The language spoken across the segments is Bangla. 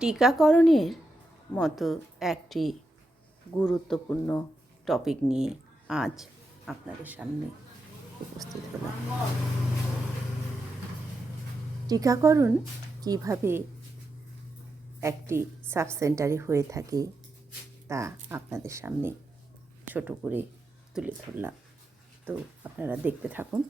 টিকাকরণের মতো একটি গুরুত্বপূর্ণ টপিক নিয়ে আজ আপনাদের সামনে উপস্থিত হলাম। টিকাকরণ কিভাবে একটি সাব সেন্টারে হয়ে থাকে তা আপনাদের সামনে ছোট করে তুলে ধরলাম। তো আপনারা দেখতে থাকুন।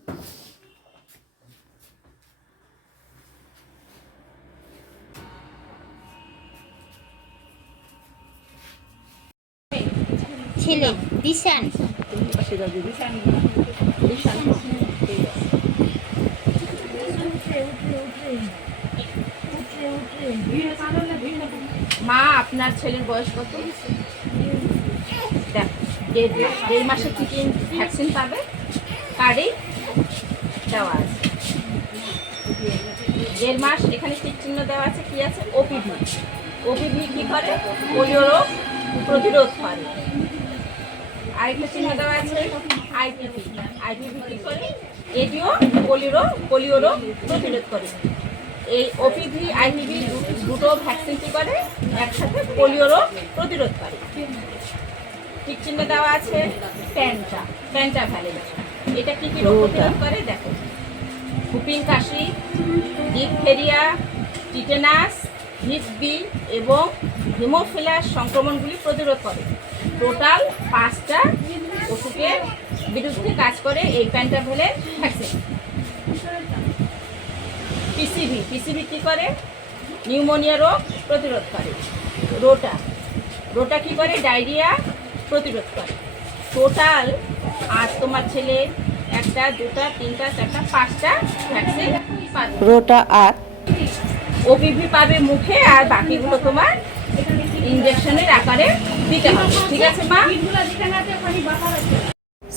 ছেলে দিশান মা, আপনার ছেলের বয়স কত? দেখ, 1.5 মাসের থেকে ভ্যাকসিন পাবে, কার্ডে দেওয়া আছে। 1.5 মাস এখানে টিক চিহ্ন দেওয়া আছে। কি আছে? ওপিভি। ওপিভি কি করে? পোলিও রোগ প্রতিরোধ করে। আরেকটা চিহ্ন দেওয়া আছে আইপিভি। আইপিভি কি করে? এটিও পোলিও রোগ প্রতিরোধ করে। এই ওপিভি আইপিভি দুটো ভ্যাকসিন কি করে? একসাথে পোলিও রোগ প্রতিরোধ করে। ঠিক চিহ্ন দেওয়া আছে পেন্টাভ্যালেন্ট। এটা কি কি রোগ প্রতিরোধ করে? দেখো, হুপিং কাশি, ডিপথেরিয়া, টিটেনাস, হিপবি এবং হিমোফিলাস সংক্রমণগুলি প্রতিরোধ করে। টোটাল 5টা অসুখের বিরুদ্ধে কাজ করে এই পেন্টাভ্যালেন্ট ভ্যাকসিন। পিসিভি কি করে? নিউমোনিয়া রোগ প্রতিরোধ করে। রোটা কি করে? ডায়রিয়া প্রতিরোধ করে। টোটাল আজ তোমার ছেলে 1টা 2টা 3টা 4টা 5টা ভ্যাকসিন পাবে। রোটা আর ওপিভি পাবে মুখে, আর বাকিগুলো তোমার ইনজেকশনের আকারে দিতে হবে। ঠিক আছে মা?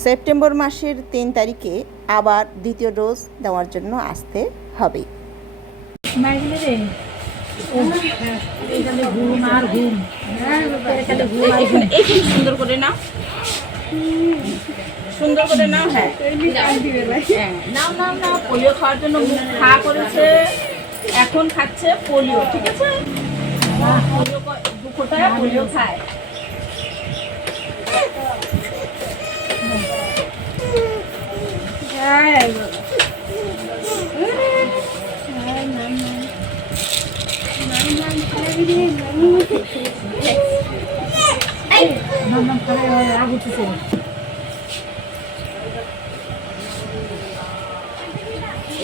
সেপ্টেম্বর মাসের 3 তারিখে আবার দ্বিতীয় ডোজ দেওয়ার জন্য আসতে হবে। সুন্দর করে নাও, সুন্দর করে নাও। হ্যাঁ, নাও। পোলিও খাওয়ার জন্য মুখ খা করেছে, এখন খাচ্ছে পোলিও। ঠিক আছে? পোলিও 2 ফোঁটা পোলিও খায়।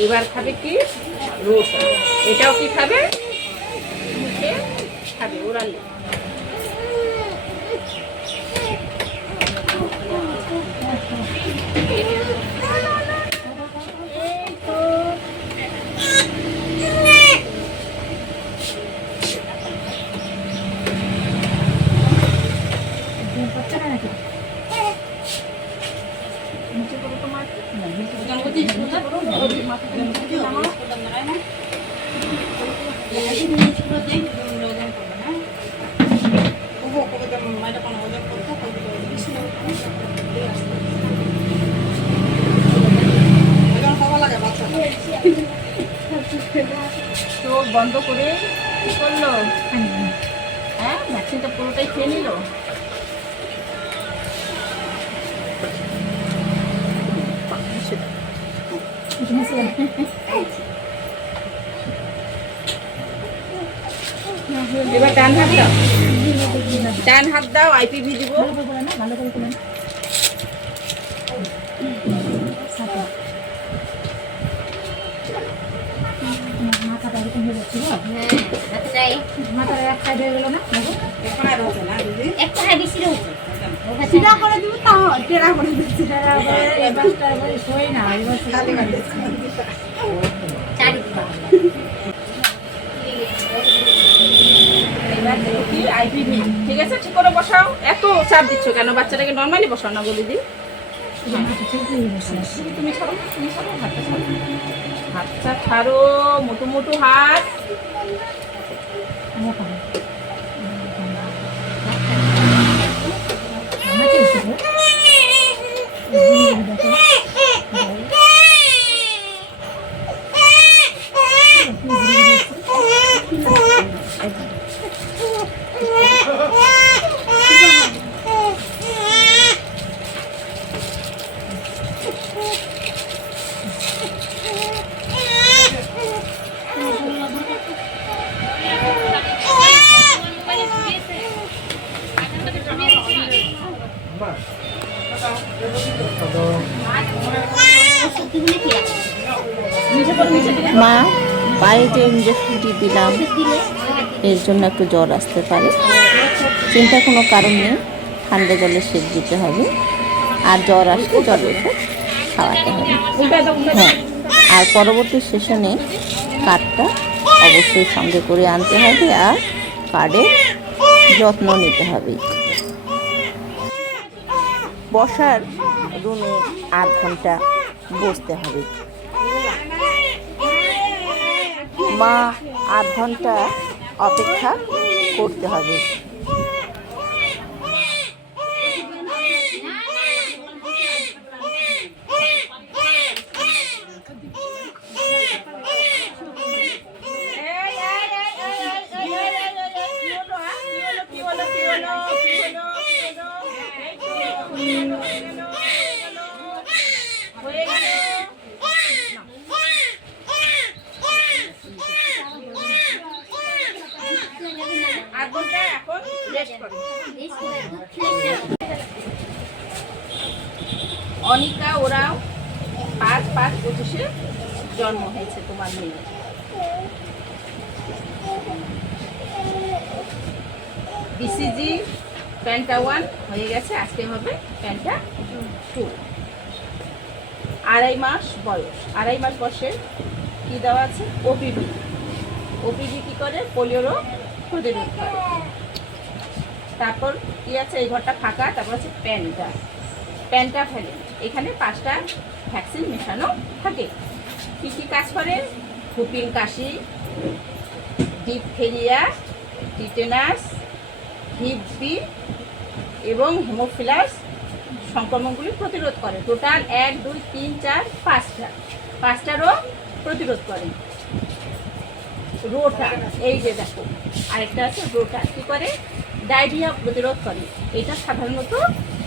এবার খাবে কি? রোটা। এটাও কি খাবে? মুখে খাবে, ওরালে। চোখ বন্ধ করে কি করলো? হ্যাঁ, ভ্যাকসিনটা পুরোটাই খেয়ে নিল। এবার ডান হাত দাও, আইপিভি দিব। ভালো করে মাথাটা এরকম হয়ে যাচ্ছিল। মাথার এক সাইড হয়ে গেল না? একটা বেশি রোগ সিধা করে দিব, তাও টেরা করে দিচ্ছি। এবার শোয় না, এবার আইপিভি। ঠিক আছে, ঠিক করে বসাও। এত চাপ দিচ্ছ কেন? বাচ্চাটাকে নর্মালি বসাও না, বলে দিই। তুমি ছাড়ো, হাতটা ছাড়ো, মোটু হাত। মা পায়ে যে ইঞ্জেকশনটি দিলাম এর জন্য একটু জ্বর আসতে পারে, চিন্তার কোনো কারণ নেই, ঠান্ডা জলে সেঁক দিতে হবে আর জ্বর আসলে জ্বরের ওষুধ খাওয়াতে হবে। হ্যাঁ, আর পরবর্তী সেশনে কার্ডটা অবশ্যই সঙ্গে করে আনতে হবে আর কার্ডের যত্ন নিতে হবে। বসার রুমে 8 ঘন্টা বসতে হবে। মা 8 ঘন্টা অপেক্ষা করতে হবে। অনিকা ওরাও 5/5/25 জন্ম হয়েছে তোমার মেয়ে। বিসিজি প্যান্টা 1 হয়ে গেছে, আজকে হবে প্যান্টা 2। 2.5 মাস বয়স। 2.5 মাস বয়সে কি দেওয়া আছে? ওপিভি। ওপিভি কি করে? পোলিও রোগ প্রতিরোধ করে। তারপর কি আছে? এই ঘরটা ফাঁকা। তারপর আছে প্যান্টা, প্যান্টাফ্যালিন। এখানে 5টা ভ্যাকসিন মেশানো থাকে। কী কী কাজ করে? হুপিং কাশি, ডিপথেরিয়া, টিটেনাস, হিপ বি এবং হেমোফিলাস সংক্রমণগুলি প্রতিরোধ করে। টোটাল 1, 2, 3, 4, 5টা রোগ প্রতিরোধ করে। রোটা, এই যে দেখো আরেকটা আছে রোটা, কী করে? ডায়রিয়া প্রতিরোধ করে। এটা সাধারণত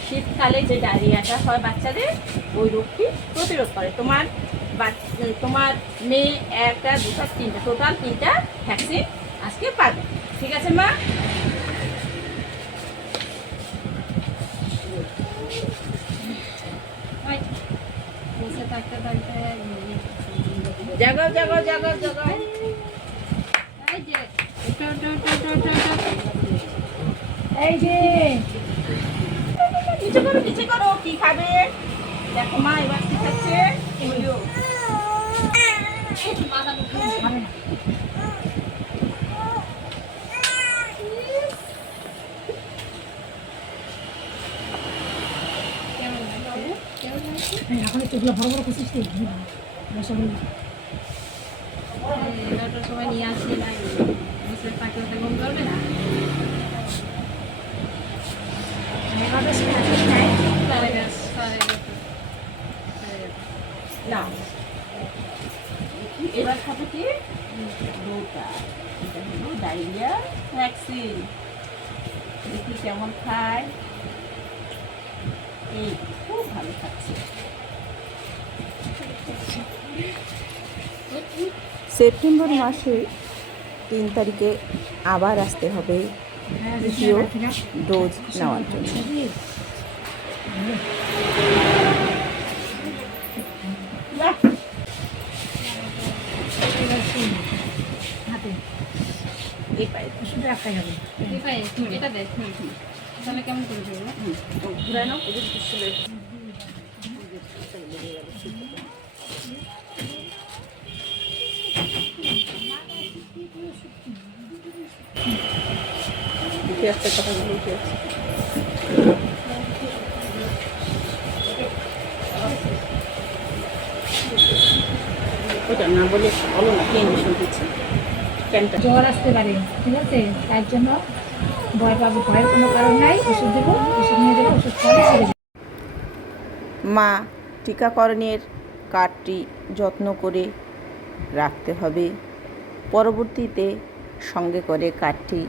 শীতকালে যে ডায়রিয়াটা হয় বাচ্চাদের, ওই রোগটি প্রতিরোধ করে। তোমার মেয়ে 1টা 2টা 3টা, টোটাল 3টা ভ্যাকসিন আজকে পাবে। ঠিক আছে মা? জাগাও জাগাও জাগাও জাগাও। এই যে নিচে করো। কি খাবে দেখো মা, এবার কি খাচ্ছে? এখন এগুলো বড় বড় খুশি সবাই নিয়ে আসছি না, তাকে ঘুম করবে না। না, এবার খাবে কি? রোটা। এটা হলো ডায়রিয়া ভ্যাকসিন। দেখি কেমন খায়। এই খুব ভালো খাচ্ছে। সেপ্টেম্বর মাসে 3 তারিখে আবার আসতে হবে দ্বিতীয় ডোজ নেওয়ার জন্য। এই পায়ে শুধু একটাই হবে। এটা দেখ, তাহলে কেমন করে দেবো? ঘুরে নাও, এদের একটা কথা বলে উঠে আছে। ওটা না বলে বলো না, কি ইঞ্জেকশন দিচ্ছে? প্যান্টা জ্বর আসতে পারে, ঠিক আছে? তার জন্য ভয় পাবো, ভয়ের কোনো কারণ নাই। ওষুধ দেবো, ওষুধ নিয়ে দেবো, ওষুধ খাওয়ালে ছেড়ে দেবো। মা টিকাকরণের কার্ডটি যত্ন করে রাখতে হবে। পরবর্তীতে সঙ্গে করে কার্ডটি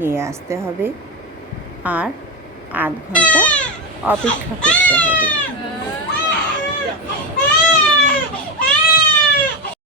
নিয়ে আসতে হবে আর 8 ঘন্টা অপেক্ষা করতে হবে।